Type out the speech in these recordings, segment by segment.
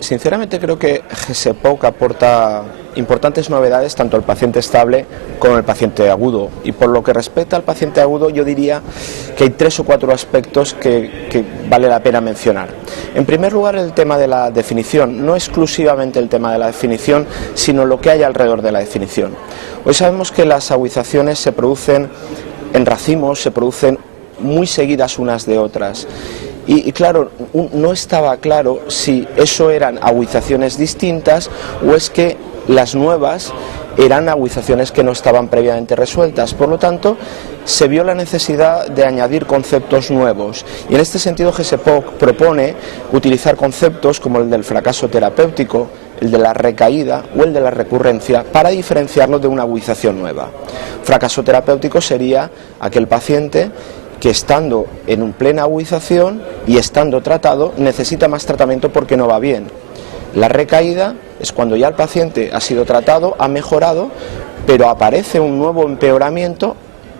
Sinceramente creo que GESEPOC aporta importantes novedades tanto al paciente estable como al paciente agudo, y por lo que respecta al paciente agudo yo diría que hay 3 o 4 aspectos que vale la pena mencionar. En primer lugar, el tema de la definición, no exclusivamente el tema de la definición, sino lo que hay alrededor de la definición. Hoy sabemos que las agudizaciones se producen en racimos, se producen muy seguidas unas de otras. Y claro, no estaba claro si eso eran agudizaciones distintas o es que las nuevas eran agudizaciones que no estaban previamente resueltas. Por lo tanto, se vio la necesidad de añadir conceptos nuevos. Y en este sentido, GESEPOC propone utilizar conceptos como el del fracaso terapéutico, el de la recaída o el de la recurrencia para diferenciarlo de una agudización nueva. Fracaso terapéutico sería aquel paciente que estando en plena agudización y estando tratado necesita más tratamiento porque no va bien. La recaída es cuando ya el paciente ha sido tratado, ha mejorado, pero aparece un nuevo empeoramiento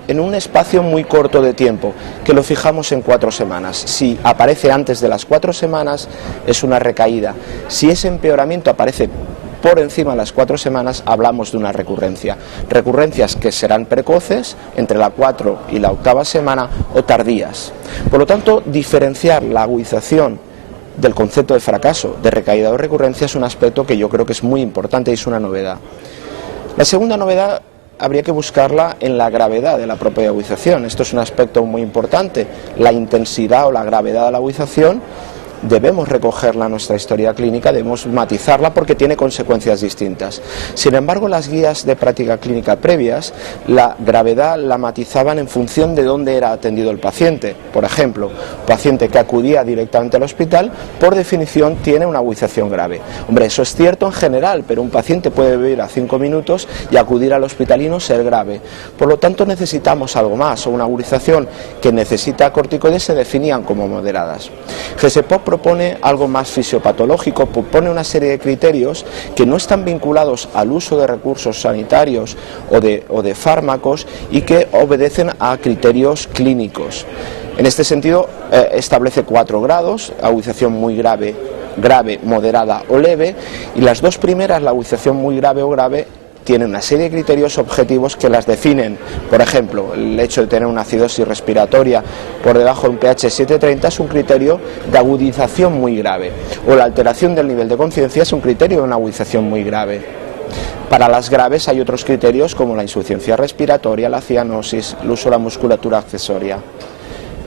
en un espacio muy corto de tiempo, que lo fijamos en 4 semanas. Si aparece antes de las 4 semanas es una recaída. Si ese empeoramiento aparece por encima de las 4 semanas, hablamos de una recurrencia. Recurrencias que serán precoces, entre la 4 y la 8ª semana, o tardías. Por lo tanto, diferenciar la agudización del concepto de fracaso, de recaída o recurrencia es un aspecto que yo creo que es muy importante y es una novedad. La segunda novedad habría que buscarla en la gravedad de la propia agudización. Esto es un aspecto muy importante. La intensidad o la gravedad de la agudización debemos recogerla en nuestra historia clínica, debemos matizarla porque tiene consecuencias distintas. Sin embargo, las guías de práctica clínica previas, la gravedad la matizaban en función de dónde era atendido el paciente. Por ejemplo, paciente que acudía directamente al hospital, por definición tiene una agudización grave. Hombre, eso es cierto en general, pero un paciente puede vivir a 5 minutos y acudir al hospital y no ser grave. Por lo tanto, necesitamos algo más, o una agudización que necesita corticoides se definían como moderadas. GESEPOC propone algo más fisiopatológico, propone una serie de criterios que no están vinculados al uso de recursos sanitarios o de fármacos y que obedecen a criterios clínicos. En este sentido, establece 4 grados, agudización muy grave, grave, moderada o leve, y las 2 primeras, la agudización muy grave o grave, tienen una serie de criterios objetivos que las definen. Por ejemplo, el hecho de tener una acidosis respiratoria por debajo de un pH 730 es un criterio de agudización muy grave, o la alteración del nivel de conciencia es un criterio de una agudización muy grave. Para las graves hay otros criterios como la insuficiencia respiratoria, la cianosis, el uso de la musculatura accesoria.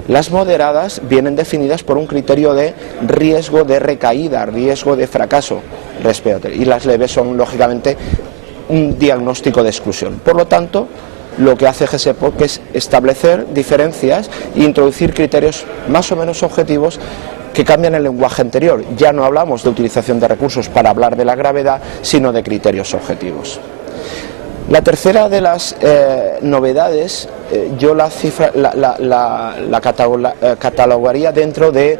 Las moderadas vienen definidas por un criterio de riesgo de recaída, riesgo de fracaso respiratorio, y las leves son lógicamente un diagnóstico de exclusión. Por lo tanto, lo que hace GESEPOC es establecer diferencias e introducir criterios más o menos objetivos que cambian el lenguaje anterior. Ya no hablamos de utilización de recursos para hablar de la gravedad, sino de criterios objetivos. La tercera de las novedades, yo la catalogaría dentro de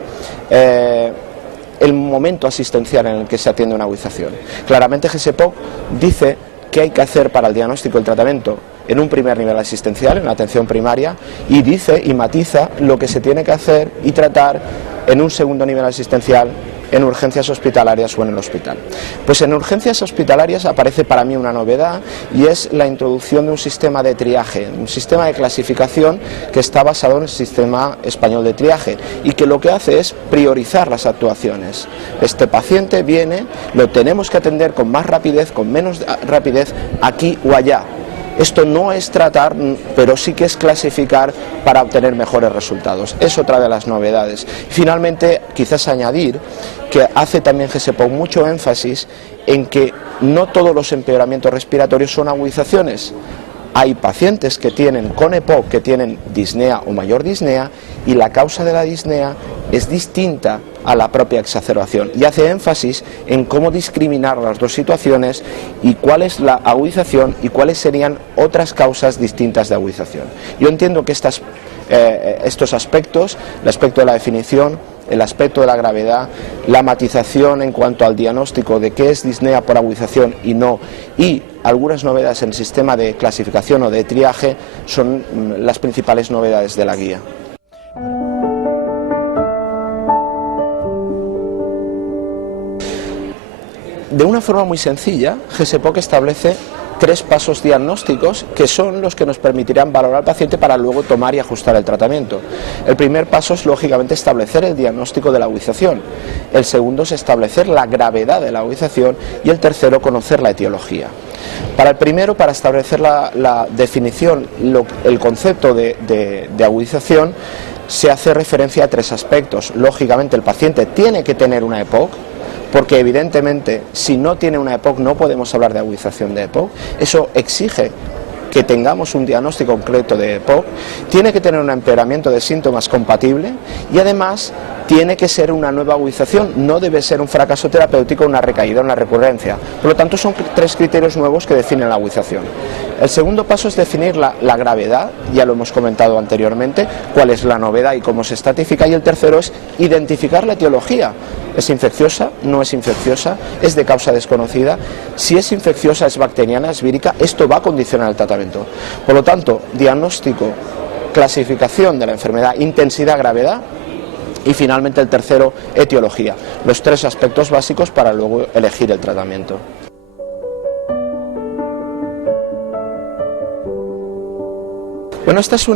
el momento asistencial en el que se atiende una agudización. Claramente GESEPOC dice qué hay que hacer para el diagnóstico y el tratamiento en un primer nivel asistencial, en la atención primaria, y dice y matiza lo que se tiene que hacer y tratar en un segundo nivel asistencial, en urgencias hospitalarias o en el hospital. Pues en urgencias hospitalarias aparece para mí una novedad, y es la introducción de un sistema de triaje, un sistema de clasificación que está basado en el sistema español de triaje y que lo que hace es priorizar las actuaciones. Este paciente viene, lo tenemos que atender con más rapidez, con menos rapidez, aquí o allá. Esto no es tratar, pero sí que es clasificar para obtener mejores resultados. Es otra de las novedades. Finalmente, quizás añadir que hace también GESEPOC mucho énfasis en que no todos los empeoramientos respiratorios son agudizaciones. Hay pacientes que tienen con EPOC, que tienen disnea o mayor disnea, y la causa de la disnea es distinta a la propia exacerbación, y hace énfasis en cómo discriminar las 2 situaciones y cuál es la agudización y cuáles serían otras causas distintas de agudización. Yo entiendo que estos aspectos, el aspecto de la definición, el aspecto de la gravedad, la matización en cuanto al diagnóstico de qué es disnea por agudización y no, y algunas novedades en el sistema de clasificación o de triaje son las principales novedades de la guía. De una forma muy sencilla, GESEPOC establece 3 pasos diagnósticos que son los que nos permitirán valorar al paciente para luego tomar y ajustar el tratamiento. El primer paso es lógicamente establecer el diagnóstico de la agudización, el segundo es establecer la gravedad de la agudización y el tercero conocer la etiología. Para el primero, para establecer la definición, el concepto de agudización, se hace referencia a 3 aspectos. Lógicamente el paciente tiene que tener una EPOC, porque evidentemente si no tiene una EPOC no podemos hablar de agudización de EPOC, eso exige que tengamos un diagnóstico concreto de EPOC, tiene que tener un empeoramiento de síntomas compatible y además tiene que ser una nueva agudización, no debe ser un fracaso terapéutico, una recaída, una recurrencia. Por lo tanto son 3 criterios nuevos que definen la agudización. El segundo paso es definir la gravedad, ya lo hemos comentado anteriormente, cuál es la novedad y cómo se estratifica, y el tercero es identificar la etiología. ¿Es infecciosa? ¿No es infecciosa? ¿Es de causa desconocida? Si es infecciosa, es bacteriana, es vírica, esto va a condicionar el tratamiento. Por lo tanto, diagnóstico, clasificación de la enfermedad, intensidad, gravedad, y finalmente el tercero, etiología. Los 3 aspectos básicos para luego elegir el tratamiento. Bueno, esta es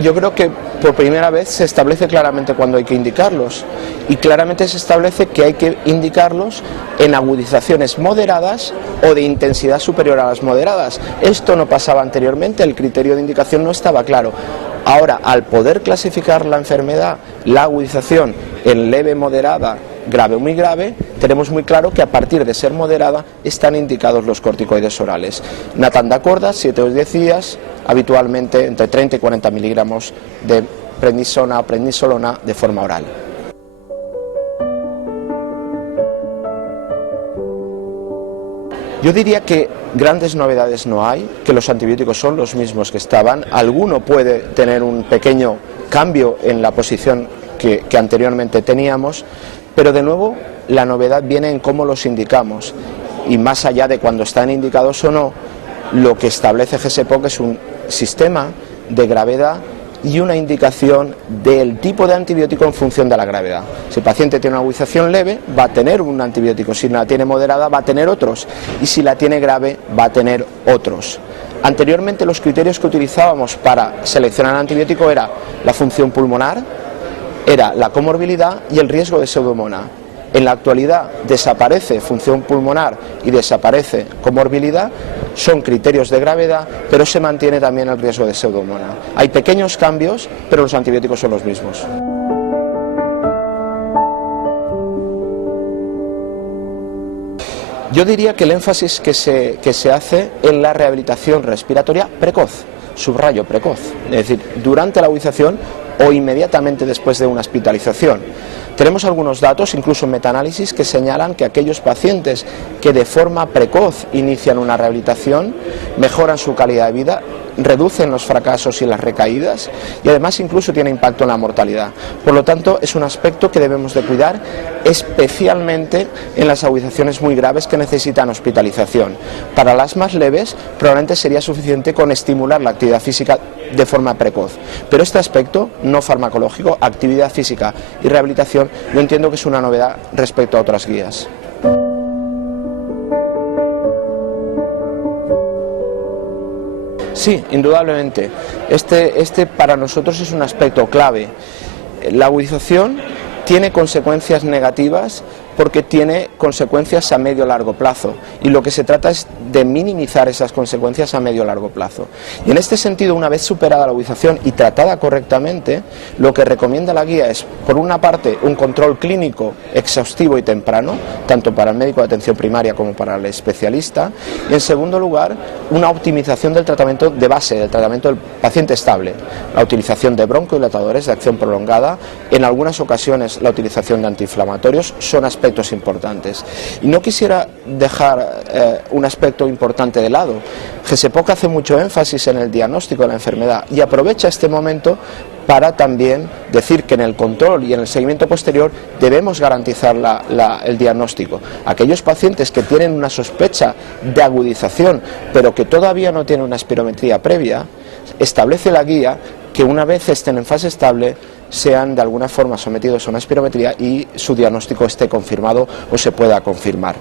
yo creo que por primera vez se establece claramente cuándo hay que indicarlos, y claramente se establece que hay que indicarlos en agudizaciones moderadas o de intensidad superior a las moderadas. Esto no pasaba anteriormente, el criterio de indicación no estaba claro. Ahora, al poder clasificar la enfermedad, la agudización en leve, moderada, grave o muy grave, tenemos muy claro que a partir de ser moderada están indicados los corticoides orales. Natanda-corda, 7 o 10 días, habitualmente entre 30 y 40 miligramos de prednisona o prednisolona de forma oral. Yo diría que grandes novedades no hay, que los antibióticos son los mismos que estaban. Alguno puede tener un pequeño cambio en la posición que anteriormente teníamos, pero de nuevo la novedad viene en cómo los indicamos, y más allá de cuando están indicados o no, lo que establece GESEPOC es un sistema de gravedad y una indicación del tipo de antibiótico en función de la gravedad. Si el paciente tiene una agudización leve, va a tener un antibiótico; si la tiene moderada, va a tener otros; y si la tiene grave, va a tener otros. Anteriormente los criterios que utilizábamos para seleccionar el antibiótico era la función pulmonar, era la comorbilidad y el riesgo de pseudomonas. En la actualidad desaparece función pulmonar y desaparece comorbilidad, son criterios de gravedad, pero se mantiene también el riesgo de pseudomonas. Hay pequeños cambios, pero los antibióticos son los mismos. Yo diría que el énfasis que se hace en la rehabilitación respiratoria precoz, subrayo precoz, es decir, durante la agudización o inmediatamente después de una hospitalización. Tenemos algunos datos, incluso metaanálisis, que señalan que aquellos pacientes que de forma precoz inician una rehabilitación mejoran su calidad de vida, reducen los fracasos y las recaídas, y además incluso tiene impacto en la mortalidad. Por lo tanto, es un aspecto que debemos de cuidar, especialmente en las agudizaciones muy graves que necesitan hospitalización. Para las más leves, probablemente sería suficiente con estimular la actividad física de forma precoz. Pero este aspecto no farmacológico, actividad física y rehabilitación, yo entiendo que es una novedad respecto a otras guías. Sí, indudablemente. Este para nosotros es un aspecto clave. La agudización tiene consecuencias negativas porque tiene consecuencias a medio largo plazo, y lo que se trata es de minimizar esas consecuencias a medio largo plazo. Y en este sentido, una vez superada la agudización y tratada correctamente, lo que recomienda la guía es, por una parte, un control clínico exhaustivo y temprano, tanto para el médico de atención primaria como para el especialista, y en segundo lugar, una optimización del tratamiento de base, del tratamiento del paciente estable, la utilización de broncodilatadores de acción prolongada, en algunas ocasiones la utilización de antiinflamatorios, son aspectos importantes. Y no quisiera dejar un aspecto importante de lado. GESEPOC hace mucho énfasis en el diagnóstico de la enfermedad y aprovecha este momento para también decir que en el control y en el seguimiento posterior debemos garantizar el diagnóstico. Aquellos pacientes que tienen una sospecha de agudización, pero que todavía no tienen una espirometría previa, establece la guía que una vez estén en fase estable, sean de alguna forma sometidos a una espirometría y su diagnóstico esté confirmado o se pueda confirmar.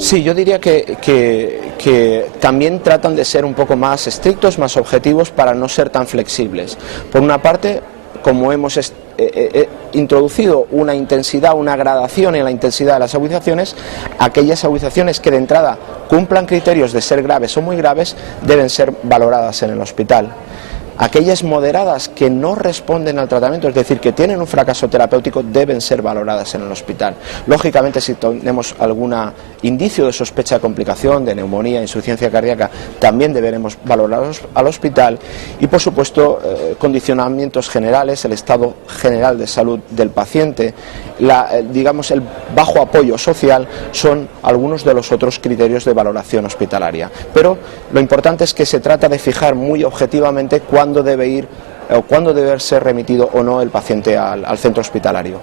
Sí, yo diría que también tratan de ser un poco más estrictos, más objetivos para no ser tan flexibles. Por una parte, como hemos introducido una intensidad, una gradación en la intensidad de las agudizaciones, aquellas agudizaciones que de entrada cumplan criterios de ser graves o muy graves deben ser valoradas en el hospital. Aquellas moderadas que no responden al tratamiento, es decir, que tienen un fracaso terapéutico, deben ser valoradas en el hospital. Lógicamente, si tenemos algún indicio de sospecha de complicación, de neumonía, insuficiencia cardíaca, también deberemos valorarlos al hospital y, por supuesto, condicionamientos generales, el estado general de salud del paciente, digamos, el bajo apoyo social son algunos de los otros criterios de valoración hospitalaria. Pero lo importante es que se trata de fijar muy objetivamente cuándo debe ir o cuándo debe ser remitido o no el paciente al centro hospitalario.